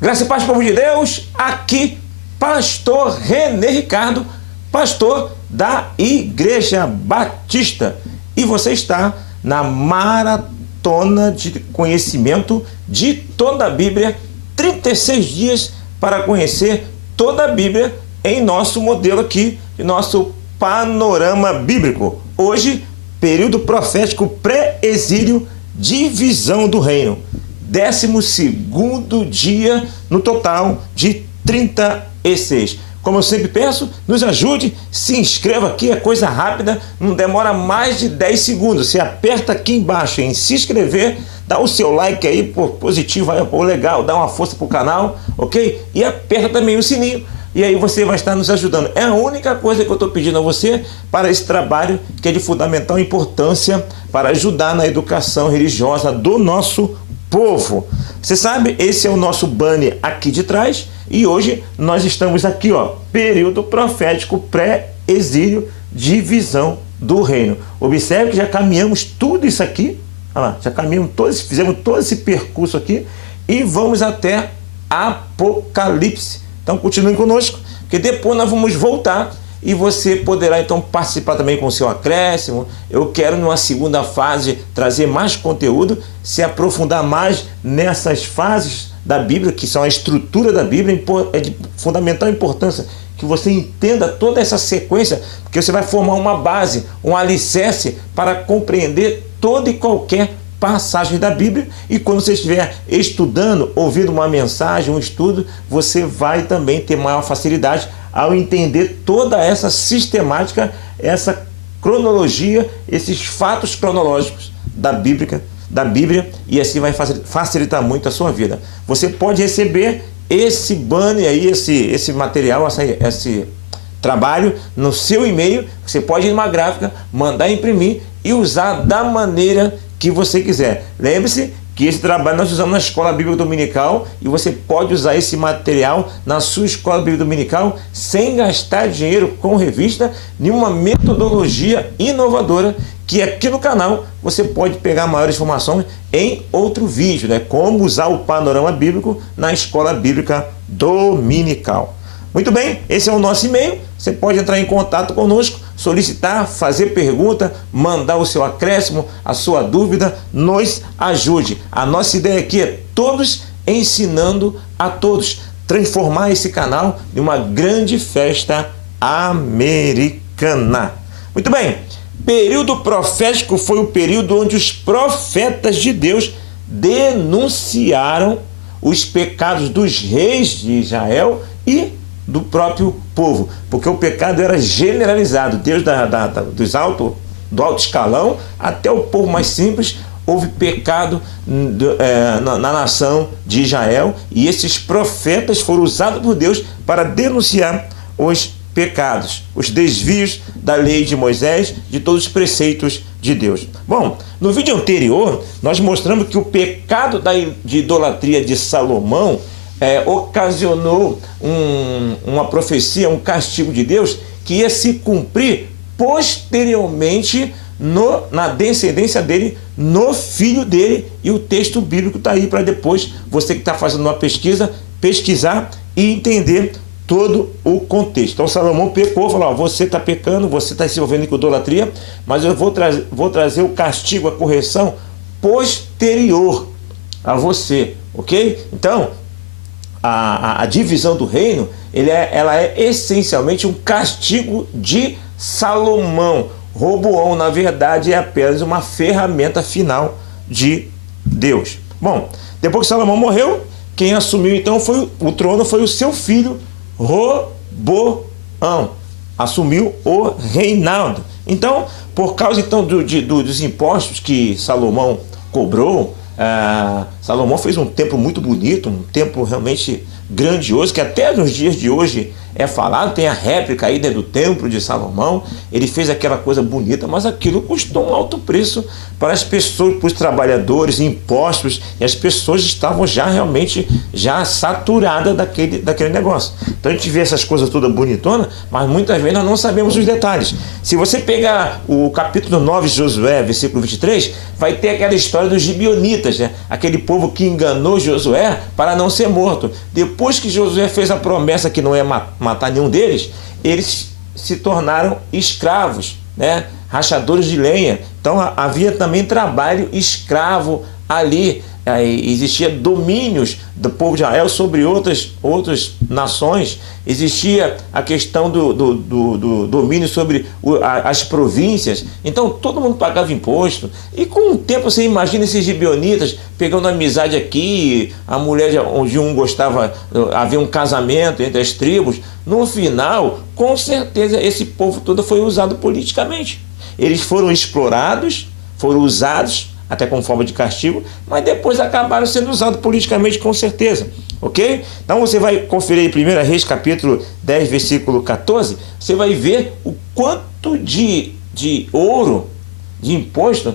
Graça e paz, povo de Deus, aqui pastor René Ricardo, pastor da Igreja Batista. E você está na maratona de conhecimento de toda a Bíblia, 36 dias para conhecer toda a Bíblia em nosso modelo aqui, de nosso panorama bíblico. Hoje, período profético pré-exílio, divisão do reino. 12º dia no total de 36. Como eu sempre peço, nos ajude, se inscreva aqui, é coisa rápida, não demora mais de 10 segundos. Você aperta aqui embaixo em se inscrever, dá o seu like aí, pô, positivo, aí, pô, legal, dá uma força pro canal, ok? E aperta também o sininho, e aí você vai estar nos ajudando. É a única coisa que eu estou pedindo a você para esse trabalho que é de fundamental importância para ajudar na educação religiosa do nosso povo. Você sabe, esse é o nosso banner aqui de trás e hoje nós estamos aqui, ó, período profético pré-exílio, divisão do reino. Observe que já caminhamos tudo isso aqui, olha lá, já caminhamos todos, fizemos todo esse percurso aqui e vamos até Apocalipse. Então continue conosco, porque depois nós vamos voltar e você poderá então participar também com o seu acréscimo. Eu quero numa segunda fase trazer mais conteúdo, se aprofundar mais nessas fases da Bíblia, que são a estrutura da Bíblia. É de fundamental importância que você entenda toda essa sequência, porque você vai formar uma base, um alicerce para compreender toda e qualquer passagem da Bíblia, e quando você estiver estudando, ouvindo uma mensagem, um estudo, você vai também ter maior facilidade ao entender toda essa sistemática, essa cronologia, esses fatos cronológicos da Bíblia, e assim vai facilitar muito a sua vida. Você pode receber esse banner aí, esse material, esse trabalho no seu e-mail. Você pode ir numa gráfica, mandar imprimir e usar da maneira que você quiser. Lembre-se que esse trabalho nós usamos na Escola Bíblica Dominical e você pode usar esse material na sua Escola Bíblica Dominical sem gastar dinheiro com revista, nenhuma metodologia inovadora, que aqui no canal você pode pegar maiores informações em outro vídeo, né? Como usar o panorama bíblico na Escola Bíblica Dominical. Muito bem, esse é o nosso e-mail. Você pode entrar em contato conosco, solicitar, fazer pergunta, mandar o seu acréscimo, a sua dúvida, nos ajude. A nossa ideia aqui é todos ensinando a todos, transformar esse canal em uma grande festa americana. Muito bem, período profético foi o período onde os profetas de Deus denunciaram os pecados dos reis de Israel e do próprio povo, porque o pecado era generalizado, desde do alto escalão até o povo mais simples. Houve pecado na nação de Israel, e esses profetas foram usados por Deus para denunciar os pecados, os desvios da lei de Moisés, de todos os preceitos de Deus. Bom, no vídeo anterior nós mostramos que o pecado de idolatria de Salomão ocasionou uma profecia, um castigo de Deus que ia se cumprir posteriormente na descendência dele, no filho dele, e o texto bíblico está aí para depois você que está fazendo uma pesquisa, pesquisar e entender todo o contexto. Então Salomão pecou, falou, ó, você está pecando, você está se envolvendo com idolatria, mas eu vou trazer o castigo, a correção posterior a você, ok? Então a divisão do reino, ela é essencialmente um castigo de Salomão. Roboão, na verdade, é apenas uma ferramenta final de Deus. Bom, depois que Salomão morreu, quem assumiu então o trono foi o seu filho Roboão. Assumiu o reinado. Então, por causa então dos impostos que Salomão cobrou, Salomão fez um templo muito bonito, um templo realmente grandioso, que até nos dias de hoje é falado, tem a réplica aí dentro do templo de Salomão. Ele fez aquela coisa bonita, mas aquilo custou um alto preço para as pessoas, para os trabalhadores, impostos, e as pessoas estavam já realmente já saturadas daquele negócio. Então a gente vê essas coisas todas bonitonas, mas muitas vezes nós não sabemos os detalhes. Se você pegar o capítulo 9 de Josué, versículo 23, vai ter aquela história dos gibeonitas, né? Aquele povo que enganou Josué para não ser morto. Depois que Josué fez a promessa que não ia matar nenhum deles, eles se tornaram escravos, né? Rachadores de lenha. Então havia também trabalho escravo ali. Existia domínios do povo de Israel sobre outras nações. Existia a questão do domínio sobre as províncias. Então todo mundo pagava imposto. E com o tempo você imagina esses gibeonitas pegando amizade aqui, a mulher de um gostava, havia um casamento entre as tribos. No final, com certeza, esse povo todo foi usado politicamente. Eles foram explorados, foram usados até com forma de castigo, mas depois acabaram sendo usados politicamente, com certeza, ok? Então você vai conferir em 1 Reis capítulo 10, versículo 14, você vai ver o quanto de ouro, de imposto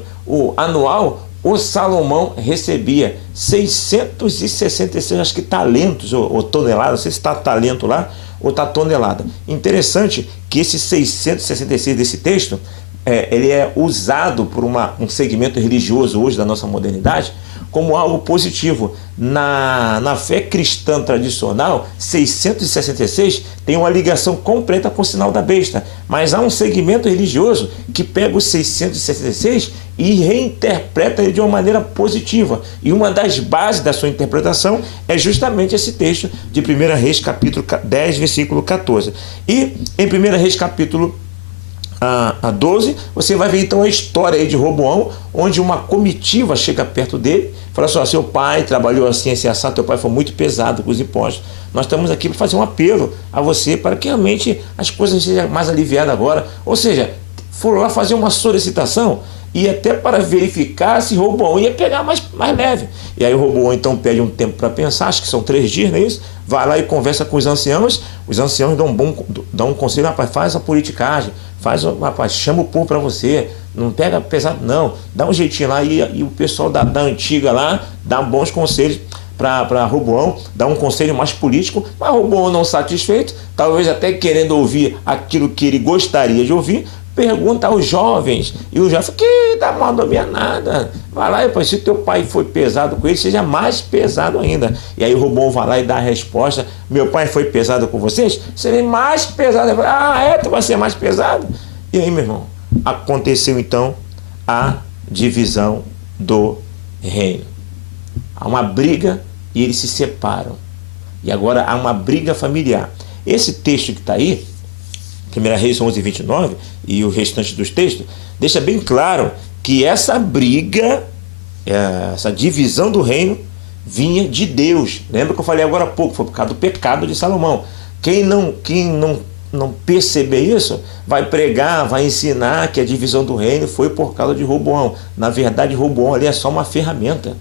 anual, o Salomão recebia. 666, acho que talentos, ou toneladas, não sei se está talento lá, ou está tonelada. Interessante que esse 666 desse texto, ele é usado por um segmento religioso hoje da nossa modernidade como algo positivo. Na fé cristã tradicional, 666 tem uma ligação completa com o sinal da besta, mas há um segmento religioso que pega o 666 e reinterpreta ele de uma maneira positiva, e uma das bases da sua interpretação é justamente esse texto de 1 Reis capítulo 10, versículo 14. E em 1 Reis capítulo a 12, você vai ver então a história aí de Roboão, onde uma comitiva chega perto dele, fala assim: seu pai trabalhou assim, assado, teu pai foi muito pesado com os impostos, nós estamos aqui para fazer um apelo a você para que realmente as coisas sejam mais aliviadas agora. Ou seja, foram lá fazer uma solicitação e até para verificar se Roboão ia pegar mais leve. E aí o Roboão então pede um tempo para pensar, acho que são 3 dias, não é isso? Vai lá e conversa com os anciãos dão um conselho: rapaz, faz a politicagem, rapaz, chama o povo para você, não pega pesado não, dá um jeitinho lá. E o pessoal da antiga lá dá bons conselhos para Roboão, dá um conselho mais político, mas Roboão não satisfeito, talvez até querendo ouvir aquilo que ele gostaria de ouvir, pergunta aos jovens, e o jovem fala: que dá mal, não havia nada, vai lá, depois, se teu pai foi pesado com ele, seja mais pesado ainda. E aí o Roboão vai lá e dá a resposta: meu pai foi pesado com vocês, serei mais pesado. Tu vai ser mais pesado? E aí, meu irmão, aconteceu então a divisão do reino. Há uma briga e eles se separam, e agora há uma briga familiar. Esse texto que está aí, 1 Reis 11, 29, e o restante dos textos, deixa bem claro que essa briga, essa divisão do reino, vinha de Deus. Lembra que eu falei agora há pouco? Foi por causa do pecado de Salomão. Quem não perceber isso, vai pregar, vai ensinar que a divisão do reino foi por causa de Roboão. Na verdade, Roboão ali é só uma ferramenta.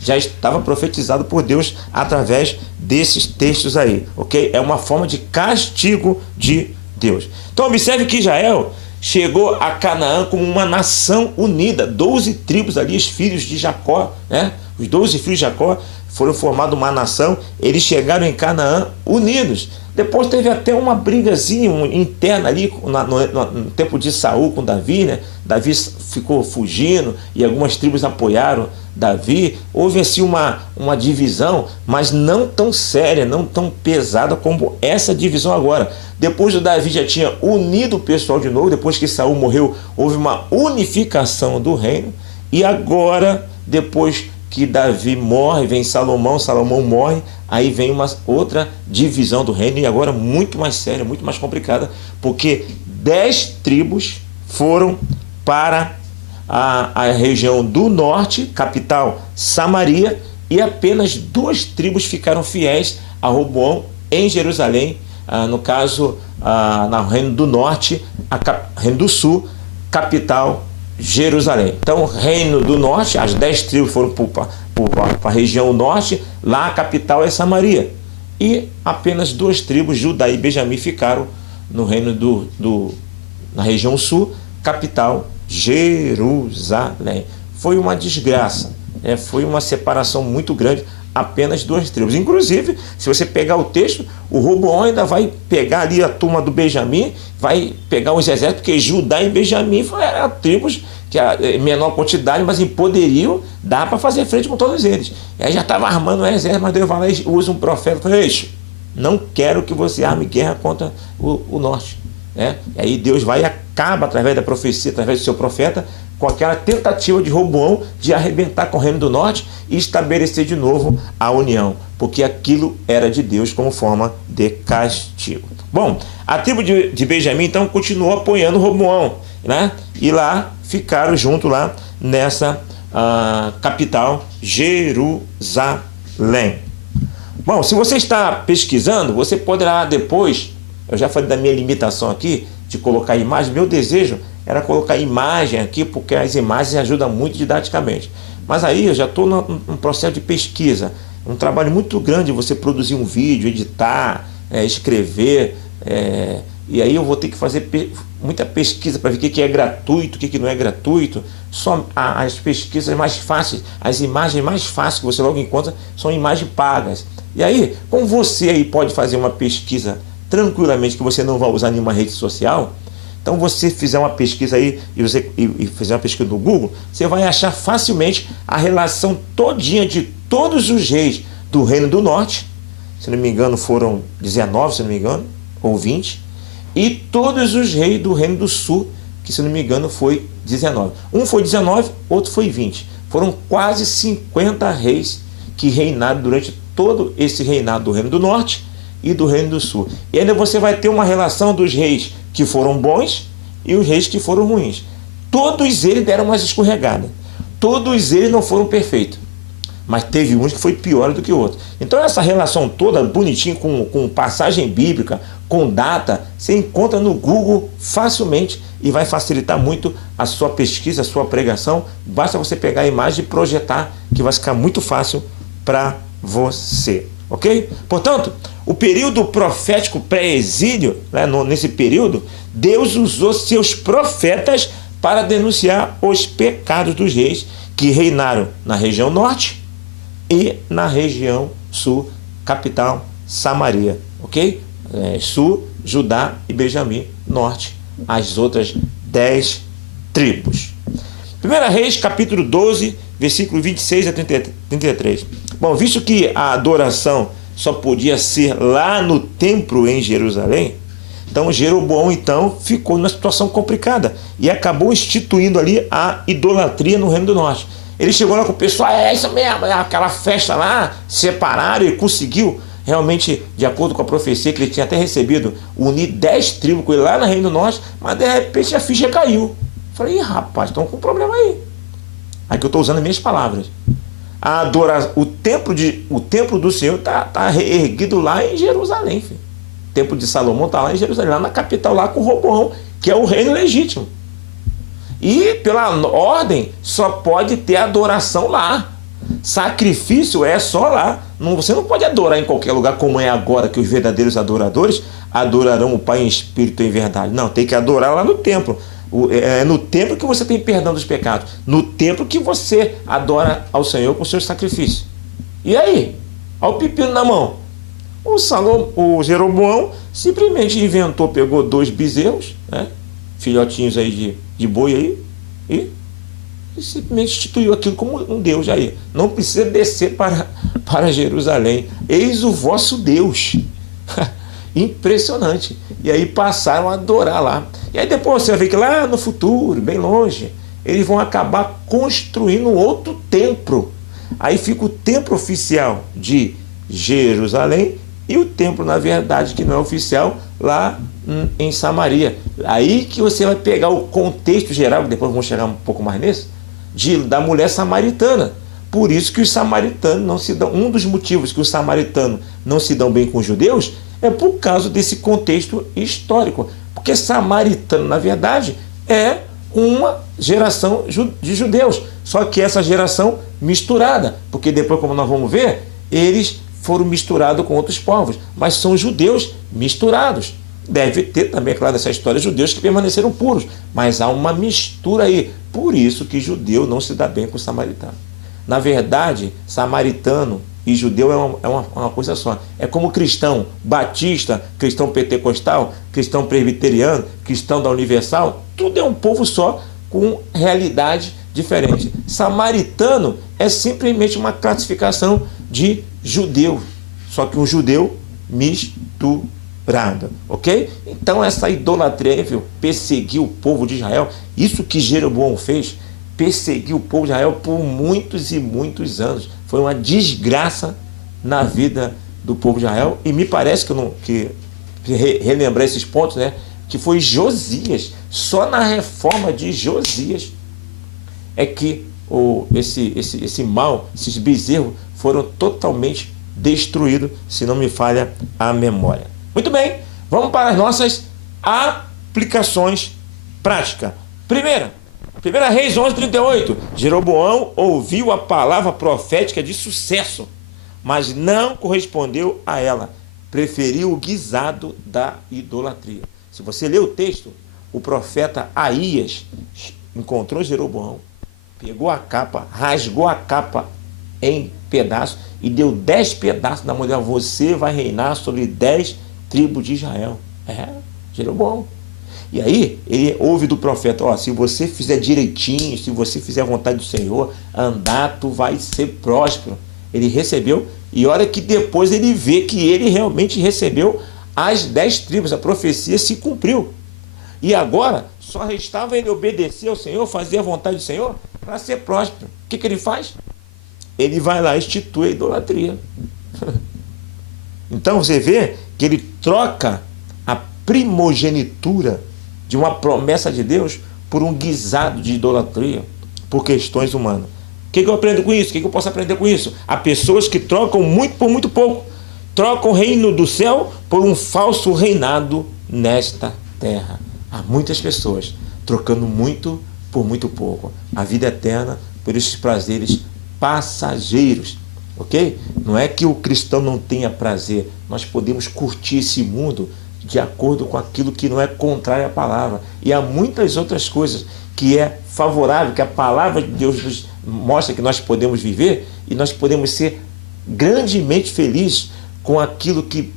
Já estava profetizado por Deus através desses textos aí, ok? É uma forma de castigo de Deus. Então observe que Israel chegou a Canaã como uma nação unida, 12 tribos ali, os filhos de Jacó, né? Os 12 filhos de Jacó foram formando uma nação, eles chegaram em Canaã unidos. Depois teve até uma brigazinha interna ali no tempo de Saul com Davi, né? Davi ficou fugindo e algumas tribos apoiaram Davi. Houve assim uma divisão, mas não tão séria, não tão pesada como essa divisão agora. Depois do Davi já tinha unido o pessoal de novo, depois que Saul morreu, houve uma unificação do reino. E agora, depois que Davi morre, vem Salomão morre, aí vem uma outra divisão do reino, e agora muito mais séria, muito mais complicada, porque 10 tribos foram para a região do norte, capital Samaria, e apenas 2 tribos ficaram fiéis a Roboão em Jerusalém, no caso, no reino do norte, reino do sul, capital Jerusalém. Então, reino do norte, as 10 tribos foram para a região norte, lá a capital é Samaria. e apenas 2 tribos, Judá e Benjamim, ficaram no reino na região sul, capital Jerusalém. Foi uma desgraça, foi uma separação muito grande, apenas 2 tribos. Inclusive, se você pegar o texto, o Roboão ainda vai pegar ali a turma do Benjamim, vai pegar os exércitos, porque Judá e Benjamim eram tribos que a menor quantidade, mas em poderio, dá para fazer frente com todos eles. E aí já estava armando o exército, mas Deus vai lá e usa um profeta e fala: ei, não quero que você arme guerra contra o norte. E aí Deus vai e acaba, através da profecia, através do seu profeta, com aquela tentativa de Roboão de arrebentar com o reino do norte e estabelecer de novo a união, porque aquilo era de Deus como forma de castigo. Bom, a tribo de Benjamim então continuou apoiando Roboão, e lá ficaram junto lá nessa capital Jerusalém. Bom, se você está pesquisando, você poderá depois, eu já falei da minha limitação aqui, de colocar imagem, meu desejo era colocar imagem aqui, porque as imagens ajudam muito didaticamente. Mas aí eu já estou num processo de pesquisa, um trabalho muito grande você produzir um vídeo, editar, escrever, e aí eu vou ter que fazer muita pesquisa para ver o que é gratuito, o que não é gratuito. Só as pesquisas mais fáceis, as imagens mais fáceis que você logo encontra são imagens pagas. E aí, como você aí pode fazer uma pesquisa tranquilamente, que você não vai usar nenhuma rede social, então você fizer uma pesquisa aí e fizer uma pesquisa no Google, você vai achar facilmente a relação todinha de todos os reis do Reino do Norte, se não me engano foram 19, se não me engano, ou 20, e todos os reis do Reino do Sul, que se não me engano foi 19. Um foi 19, outro foi 20. Foram quase 50 reis que reinaram durante todo esse reinado do Reino do Norte e do Reino do Sul. E ainda você vai ter uma relação dos reis que foram bons e os reis que foram ruins. Todos eles deram umas escorregadas. Todos eles não foram perfeitos. Mas teve uns que foi pior do que outros. Então essa relação toda, bonitinha, com passagem bíblica, com data, você encontra no Google facilmente e vai facilitar muito a sua pesquisa, a sua pregação. Basta você pegar a imagem e projetar, que vai ficar muito fácil para você. Ok? Portanto, o período profético pré-exílio, nesse período, Deus usou seus profetas para denunciar os pecados dos reis que reinaram na região norte e na região sul, capital Samaria. Ok? Sul, Judá e Benjamim, norte, as outras 10 tribos. 1 Reis, capítulo 12, versículo 26 a 33. Bom, visto que a adoração só podia ser lá no templo em Jerusalém, então Jeroboão ficou numa situação complicada e acabou instituindo ali a idolatria no Reino do Norte. Ele chegou lá com o pessoal, é isso mesmo, aquela festa lá, separaram e conseguiu realmente, de acordo com a profecia que ele tinha até recebido, unir 10 tribos com ele lá no Reino do Norte, mas de repente a ficha caiu. Falei, rapaz, estão com um problema aí. Aí que eu estou usando as minhas palavras. O templo do Senhor está erguido lá em Jerusalém, filho. O templo de Salomão está lá em Jerusalém, lá na capital, lá com Roboão, que é o reino legítimo. E pela ordem só pode ter adoração lá. Sacrifício é só lá. Você não pode adorar em qualquer lugar, como é agora, que os verdadeiros adoradores adorarão o Pai em espírito e em verdade. Não, tem que adorar lá no templo. É no templo que você tem perdão dos pecados. No templo que você adora ao Senhor com o seu sacrifício. E aí? Olha o pepino na mão. O Jeroboão simplesmente pegou 2 bezerros, filhotinhos aí de boi aí, e simplesmente instituiu aquilo como um Deus aí. Não precisa descer para Jerusalém. Eis o vosso Deus. Impressionante. E aí passaram a adorar lá. E aí depois você vai ver que lá no futuro, bem longe, eles vão acabar construindo outro templo. Aí fica o templo oficial de Jerusalém e o templo, na verdade, que não é oficial, lá em Samaria. Aí que você vai pegar o contexto geral, depois vamos chegar um pouco mais nisso, da mulher samaritana. Por isso que os samaritanos não se dão. Um dos motivos que os samaritanos não se dão bem com os judeus é por causa desse contexto histórico. Porque samaritano, na verdade, é uma geração de judeus. Só que essa geração misturada. Porque depois, como nós vamos ver, eles foram misturados com outros povos, mas são judeus misturados. Deve ter também, claro, essa história, judeus que permaneceram puros, mas há uma mistura aí. Por isso que judeu não se dá bem com o samaritano. Na verdade, samaritano e judeu é uma coisa só. É como cristão batista, cristão pentecostal, cristão presbiteriano, cristão da Universal, tudo é um povo só com realidade diferente. Samaritano é simplesmente uma classificação de judeu, só que um judeu misturado, ok? Então essa idolatria, viu, perseguiu o povo de Israel, isso que Jeroboão fez, perseguiu o povo de Israel por muitos e muitos anos. Foi uma desgraça na vida do povo de Israel. E me parece que relembrar esses pontos, né? Que foi Josias. Só na reforma de Josias é que esse mal, esses bezerros foram totalmente destruídos, se não me falha a memória. Muito bem, vamos para as nossas aplicações práticas. Primeira Reis 11:38. Jeroboão ouviu a palavra profética de sucesso, mas não correspondeu a ela. Preferiu o guisado da idolatria. Se você ler o texto, o profeta Aías encontrou Jeroboão, pegou a capa, rasgou a capa em pedaços e deu 10 pedaços na mão dela. Você vai reinar sobre 10 tribos de Israel. Jeroboão. E aí, ele ouve do profeta, se você fizer direitinho, se você fizer a vontade do Senhor, andar, tu vai ser próspero. Ele recebeu, e olha que depois ele vê que ele realmente recebeu as 10 tribos, a profecia se cumpriu. E agora, só restava ele obedecer ao Senhor, fazer a vontade do Senhor, para ser próspero. O que ele faz? Ele vai lá e institui a idolatria. Então você vê que ele troca a primogenitura de uma promessa de Deus por um guisado de idolatria, por questões humanas. O que eu aprendo com isso? O que eu posso aprender com isso? Há pessoas que trocam muito por muito pouco. Trocam o reino do céu por um falso reinado nesta terra. Há muitas pessoas trocando muito por muito pouco. A vida eterna por esses prazeres passageiros. Ok? Não é que o cristão não tenha prazer. Nós podemos curtir esse mundo de acordo com aquilo que não é contrário à palavra. E há muitas outras coisas que é favorável, que a palavra de Deus nos mostra que nós podemos viver e nós podemos ser grandemente felizes com aquilo que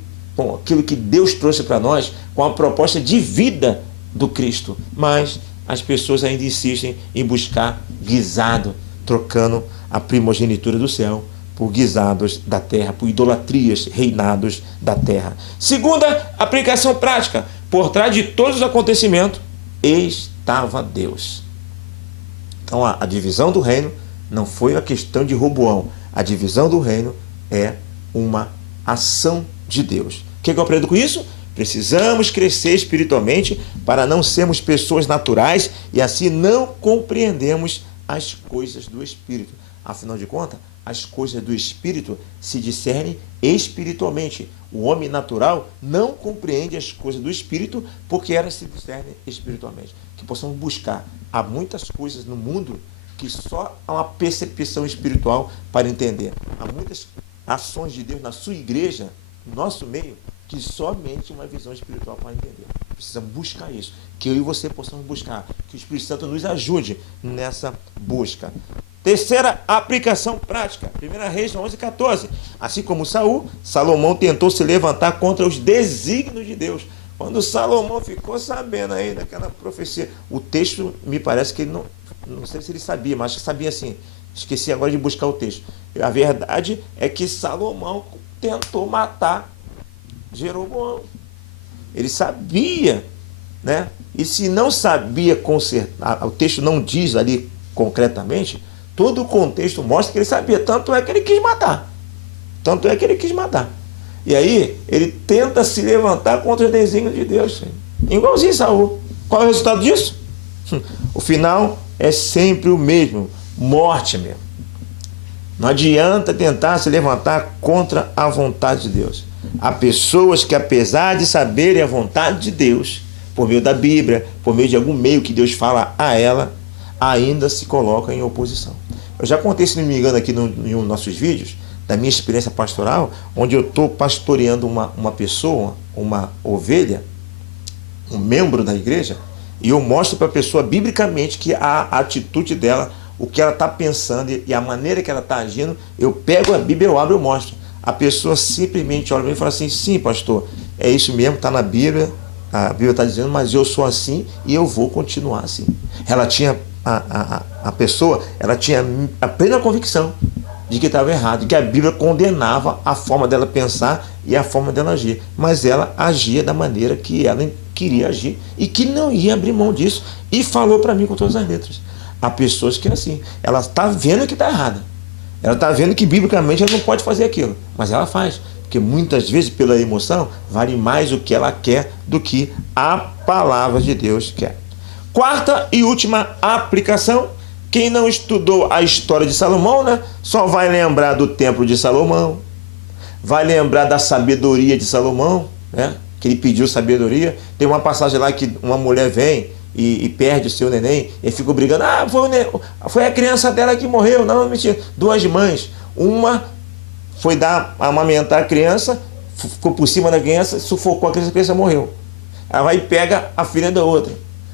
Deus trouxe para nós, com a proposta de vida do Cristo. Mas as pessoas ainda insistem em buscar guisado, trocando a primogenitura do céu por guisados da terra, por idolatrias, reinados da terra. Segunda aplicação prática: por trás de todos os acontecimentos estava Deus. Então a divisão do reino não foi a questão de Roboão. A divisão do reino é uma ação de Deus. O que eu aprendo com isso? Precisamos crescer espiritualmente para não sermos pessoas naturais e assim não compreendemos as coisas do Espírito. Afinal de contas, as coisas do Espírito se discernem espiritualmente. O homem natural não compreende as coisas do Espírito porque elas se discernem espiritualmente. Que possamos buscar. Há muitas coisas no mundo que só há uma percepção espiritual para entender. Há muitas ações de Deus na sua igreja, no nosso meio, que somente uma visão espiritual para entender. Precisamos buscar isso. Que eu e você possamos buscar. Que o Espírito Santo nos ajude nessa busca. Terceira aplicação prática, 1 Reis 11:14. Assim como Saul, Salomão tentou se levantar contra os desígnios de Deus. Quando Salomão ficou sabendo aí daquela profecia, o texto me parece que ele não sei se ele sabia, mas acho que sabia sim. Esqueci agora de buscar o texto. A verdade é que Salomão tentou matar Jeroboão. Ele sabia, né? E se não sabia consertar, o texto não diz ali concretamente, todo o contexto mostra que ele sabia, tanto é que ele quis matar. E aí, ele tenta se levantar contra os desígnios de Deus. Igualzinho Saul. Qual é o resultado disso? O final é sempre o mesmo. Morte mesmo. Não adianta tentar se levantar contra a vontade de Deus. Há pessoas que, apesar de saberem a vontade de Deus, por meio da Bíblia, por meio de algum meio que Deus fala a ela, ainda se colocam em oposição. Eu já contei, se não me engano, aqui em um dos nossos vídeos, da minha experiência pastoral, onde eu estou pastoreando uma pessoa, uma ovelha, um membro da igreja, e eu mostro para a pessoa biblicamente que a atitude dela, o que ela está pensando e a maneira que ela está agindo, eu pego a Bíblia, eu abro e eu mostro. A pessoa simplesmente olha para mim e fala assim: sim, pastor, é isso mesmo, está na Bíblia, a Bíblia está dizendo, mas eu sou assim e eu vou continuar assim. Ela tinha, a pessoa, ela tinha a plena convicção de que estava errado, de que a Bíblia condenava a forma dela pensar e a forma dela agir, mas ela agia da maneira que ela queria agir e que não ia abrir mão disso, e falou para mim com todas as letras. Há pessoas que é assim, ela está vendo que está errada, ela está vendo que biblicamente ela não pode fazer aquilo, mas ela faz, porque muitas vezes pela emoção vale mais o que ela quer do que a palavra de Deus quer. Quarta e última aplicação: quem não estudou a história de Salomão, né, só vai lembrar do templo de Salomão, vai lembrar da sabedoria de Salomão, né, que ele pediu sabedoria. Tem uma passagem lá que uma mulher vem e perde o seu neném, e fica brigando: ah, foi a criança dela que morreu. Não, mentira. Duas mães, uma foi amamentar a criança, ficou por cima da criança, sufocou a criança morreu. Ela vai e pega a filha da outra.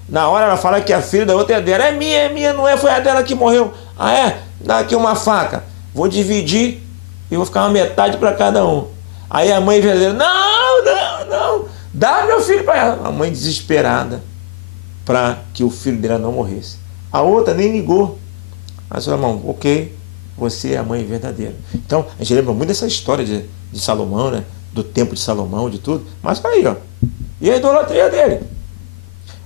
Na hora ela fala que a filha da outra é dela. É minha, não é, foi a dela que morreu. Ah, é? Dá aqui uma faca, vou dividir e vou ficar uma metade para cada um. Aí a mãe verdadeira: não, dá meu filho para ela. A mãe desesperada para que o filho dela não morresse. A outra nem ligou. Mas falou: irmão, ok, você é a mãe verdadeira. Então a gente lembra muito dessa história de Salomão, né? Do tempo de Salomão, de tudo. Mas aí, ó, e a idolatria dele?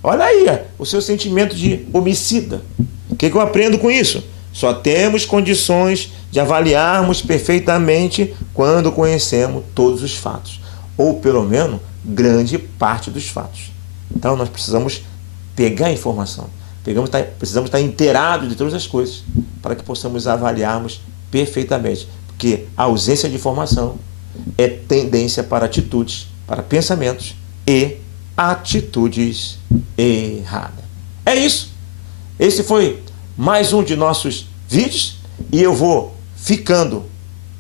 Olha aí, ó, o seu sentimento de homicida. O que eu aprendo com isso? Só temos condições de avaliarmos perfeitamente quando conhecemos todos os fatos, ou pelo menos grande parte dos fatos. Então nós precisamos pegar a informação, precisamos estar inteirados de todas as coisas para que possamos avaliarmos perfeitamente, porque a ausência de informação é tendência para atitudes, para pensamentos e atitudes erradas. É isso. Esse foi mais um de nossos vídeos e eu vou ficando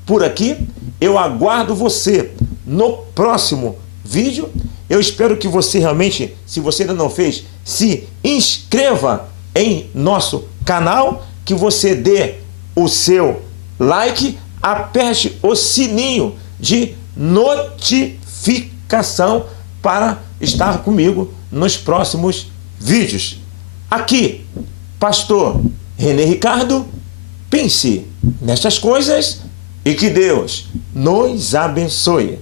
por aqui. Eu aguardo você no próximo vídeo. Eu espero que você realmente, se você ainda não fez, se inscreva em nosso canal, que você dê o seu like, aperte o sininho de notificação para estar comigo nos próximos vídeos. Aqui, pastor René Ricardo, pense nestas coisas e que Deus nos abençoe.